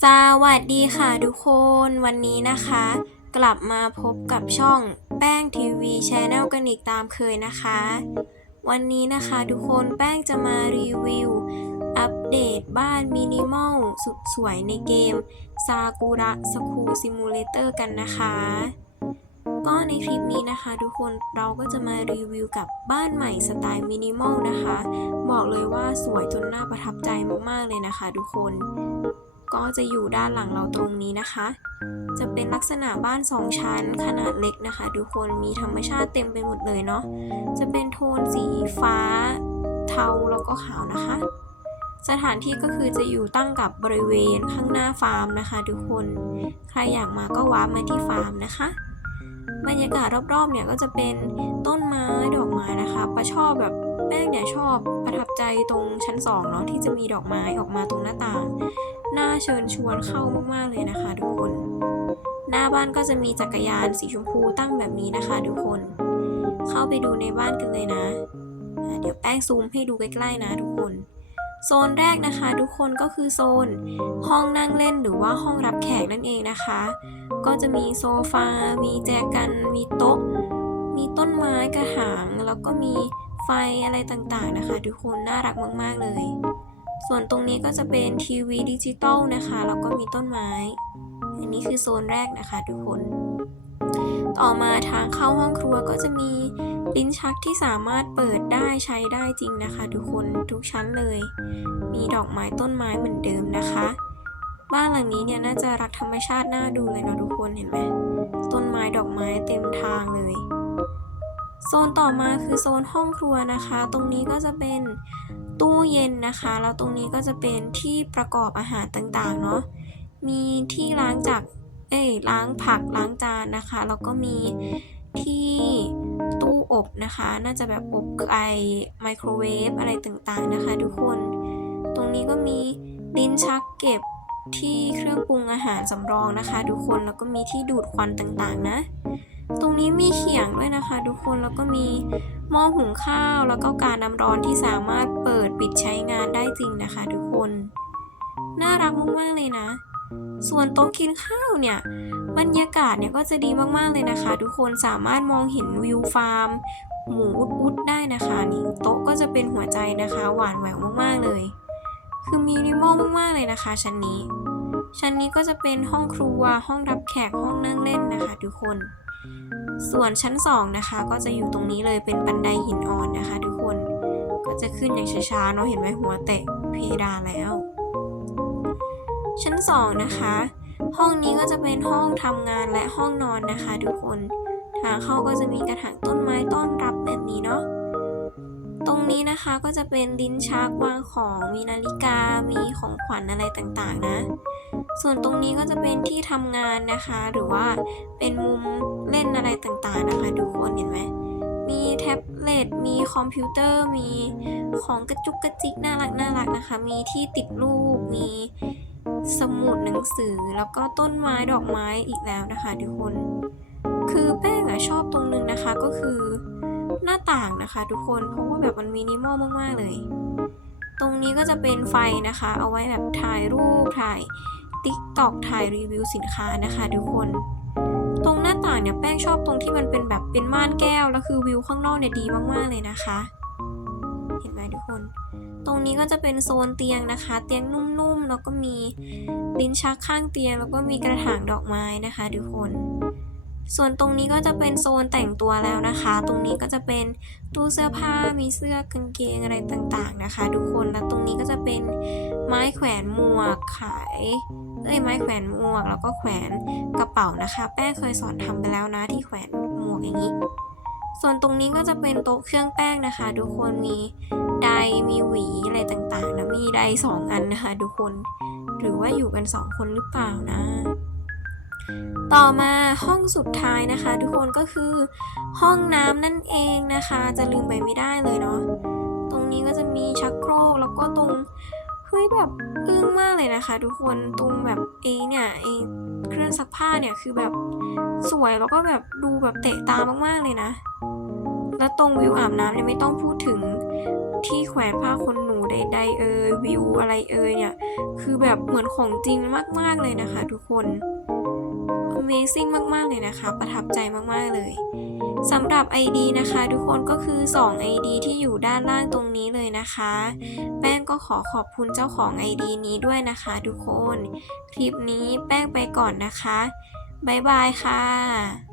สวัสดีค่ะทุกคนวันนี้นะคะ กลับมาพบกับช่องแป้งทีวีชแนลกันอีกตามเคยนะคะ วันนี้นะคะทุกคนแป้งจะมารีวิว อัปเดตบ้านมินิมอลสุดสวยในเกมซากุระสคูซิมูเลเตอร์กันนะคะ ก็ในคลิปนี้นะคะ ทุกคนเราก็จะมารีวิวกับบ้านใหม่สไตล์มินิมอลนะคะ บอกเลยว่าสวยจนน่าประทับใจมากๆเลยนะคะ ทุกคน ก็จะอยู่ด้านหลังเราตรงนี้นะคะ จะเป็นลักษณะบ้าน 2 ชั้นขนาดเล็กนะคะทุกคนมีธรรมชาติเต็มไปหมดเลยเนาะจะเป็นโทนสีฟ้า เทาแล้วก็ขาวนะคะ สถานที่ก็คือจะอยู่ตั้งกับบริเวณข้างหน้าฟาร์มนะคะ ทุกคนใครอยากมาก็ว้ามาที่ฟาร์มนะคะบรรยากาศรอบๆ เนี่ยก็จะเป็นต้นไม้ดอกไม้นะคะประชอบแบบแป้งเนี่ยชอบประทับใจตรงชั้นสองเนาะที่จะมีดอกไม้ออกมาตรงหน้าต่าง น่าเชิญชวนเข้ามากๆเลยนะคะ ทุกคน หน้าบ้านก็จะมีจักรยานสีชมพูตั้งแบบนี้นะคะ ทุกคน เข้าไปดูในบ้านกันเลยนะ เดี๋ยวแป้งซูมให้ดูใกล้ๆนะ ทุกคน โซนแรกนะคะ ทุกคนก็คือโซนห้องนั่งเล่นหรือว่าห้องรับแขกนั่นเองนะคะ ก็จะมีโซฟา มีแจกัน มีโต๊ะ มีต้นไม้กระถาง แล้วก็มีไฟอะไรต่างๆนะคะ ทุกคนน่ารักมาก ๆเลย ส่วนตรงนี้ก็จะเป็นทีวีดิจิตอลนะคะแล้วก็มีต้นไม้ อันนี้คือโซนแรกนะคะทุกคน ต่อมาทางเข้าห้องครัวก็จะมีลิ้นชักที่สามารถเปิดได้ใช้ได้จริงนะคะ ทุกคนทุกชั้นเลย มีดอกไม้ต้นไม้เหมือนเดิมนะคะ บ้านหลังนี้เนี่ยน่าจะรักธรรมชาติน่าดูเลยเนาะทุกคนเห็นไหมต้นไม้ดอกไม้เต็มทางเลยโซนต่อมาคือโซนห้องครัวนะคะ ตรงนี้ก็จะเป็น ตู้เย็นนะคะ แล้วตรงนี้ก็จะเป็นที่ประกอบอาหารต่างๆเนาะ มีที่ล้างจาก เอ้ยล้างผักล้างจานนะคะ แล้วก็มีที่ตู้อบนะคะ น่าจะแบบอบไอไมโครเวฟอะไรต่างๆนะคะ ทุกคน ตรงนี้ก็มีลิ้นชักเก็บที่เครื่องปรุงอาหารสำรองนะคะ ทุกคน แล้วก็มีที่ดูดควันต่างๆนะ ตรงนี้มีเขียงด้วยนะคะ ทุกคน แล้วก็มี หม้อหุงข้าวแล้วก็การน้ำร้อนที่สามารถเปิดปิดใช้งานได้จริงนะคะทุกคน น่ารักมากๆเลยนะ ส่วนโต๊ะกินข้าวเนี่ยบรรยากาศเนี่ยก็จะดีมากๆเลยนะคะ ทุกคนสามารถมองเห็นวิวฟาร์ม หมูอุดๆได้นะคะนี่โต๊ะก็จะเป็นหัวใจนะคะ หวานแหววมากๆเลย คือมินิมอลมากๆเลยนะคะ ชั้นนี้ ชั้นนี้ก็จะเป็นห้องครัวห้องรับแขกห้องนั่งเล่นนะคะ ทุกคน ส่วนชั้นสองนะคะ ก็จะอยู่ตรงนี้เลยเป็นบันไดหินอ่อนนะคะ ทุกคนก็จะขึ้นอย่างช้าๆเนาะเห็นไหมหัวแตะเพดานแล้ว ชั้นสองนะคะ ห้องนี้ก็จะเป็นห้องทำงานและห้องนอนนะคะ ทุกคนทางเข้าก็จะมีกระถางต้นไม้ต้อนรับแบบนี้เนาะตรงนี้นะคะก็จะเป็นลิ้นชักวางของมีนาฬิกามีของขวัญอะไรต่างๆนะ ส่วนตรงนี้ก็จะเป็นที่ทำงานนะคะ หรือว่าเป็นมุมเล่นอะไรต่างๆนะคะทุกคนเห็นไหมมีแท็บเล็ตมีคอมพิวเตอร์ มีของกระจุกกระจิกน่ารักน่ารักนะคะ มีที่ติดรูป มีสมุดหนังสือแล้วก็ต้นไม้ดอกไม้อีกแล้วนะคะทุกคน คือแป้งอะชอบตรงนึงนะคะก็คือหน้าต่างนะคะ ทุกคนเพราะว่าแบบมันมินิมอลมากๆเลย ตรงนี้ก็จะเป็นไฟนะคะ เอาไว้แบบถ่ายรูปถ่าย ติ๊กตอกถ่ายรีวิวสินค้านะคะทุกคน ตรงหน้าต่างเนี่ยแป้งชอบตรงที่มันเป็นแบบเป็นม่านแก้ว แล้วคือวิวข้างนอกเนี่ยดีมากๆเลยนะคะ เห็นไหมทุกคน ตรงนี้ก็จะเป็นโซนเตียงนะคะ เตียงนุ่มๆ แล้วก็มีลิ้นชักข้างเตียง แล้วก็มีกระถางดอกไม้นะคะทุกคน ส่วนตรงนี้ก็จะเป็นโซนแต่งตัวแล้วนะคะ ตรงนี้ก็จะเป็นตู้เสื้อผ้า มีเสื้อกางเกงอะไรต่างๆนะคะ ทุกคน แล้วตรงนี้ก็จะเป็นไม้แขวนหมวกขายเอ้ยไม้แขวนหมวก แล้วก็แขวนกระเป๋านะคะ แป้งเคยสอนทำไปแล้วนะที่แขวนหมวกอย่างนี้ ส่วนตรงนี้ก็จะเป็นโต๊ะเครื่องแป้งนะคะ ทุกคน มีไดมีหวีอะไรต่างๆนะ มีไดสองอันนะคะ ทุกคน หรือว่าอยู่กันสองคนหรือเปล่านะ ต่อมาห้องสุดท้ายนะคะ ทุกคนก็คือห้องน้ำนั่นเองนะคะ จะลืมไปไม่ได้เลยเนาะตรงนี้ก็จะมีชักโครกแล้วก็ตรงเฮ้ยแบบอึ้งมากเลยนะคะ ทุกคนตรงแบบเอเนี่ยเอเครื่องซักผ้าเนี่ยคือแบบสวยแล้วก็แบบดูแบบเตะตามากๆเลยนะ แล้วตรงวิวอาบน้ำเนี่ยไม่ต้องพูดถึงที่แขวนผ้าขนหนูใดๆเอ่ยวิวอะไรเอ่ยเนี่ยคือแบบเหมือนของจริงมากๆเลยนะคะ ทุกคน Amazing มาก ๆ เลยนะคะ ประทับใจมาก ๆ เลยสำหรับ ID นะคะ ทุกคนก็คือ 2 ID ที่อยู่ด้านล่างตรงนี้เลยนะคะ แป้งก็ขอขอบคุณเจ้าของ ID นี้ด้วยนะคะ ทุกคน คลิปนี้แป้งไปก่อนนะคะ บ๊ายบายค่ะ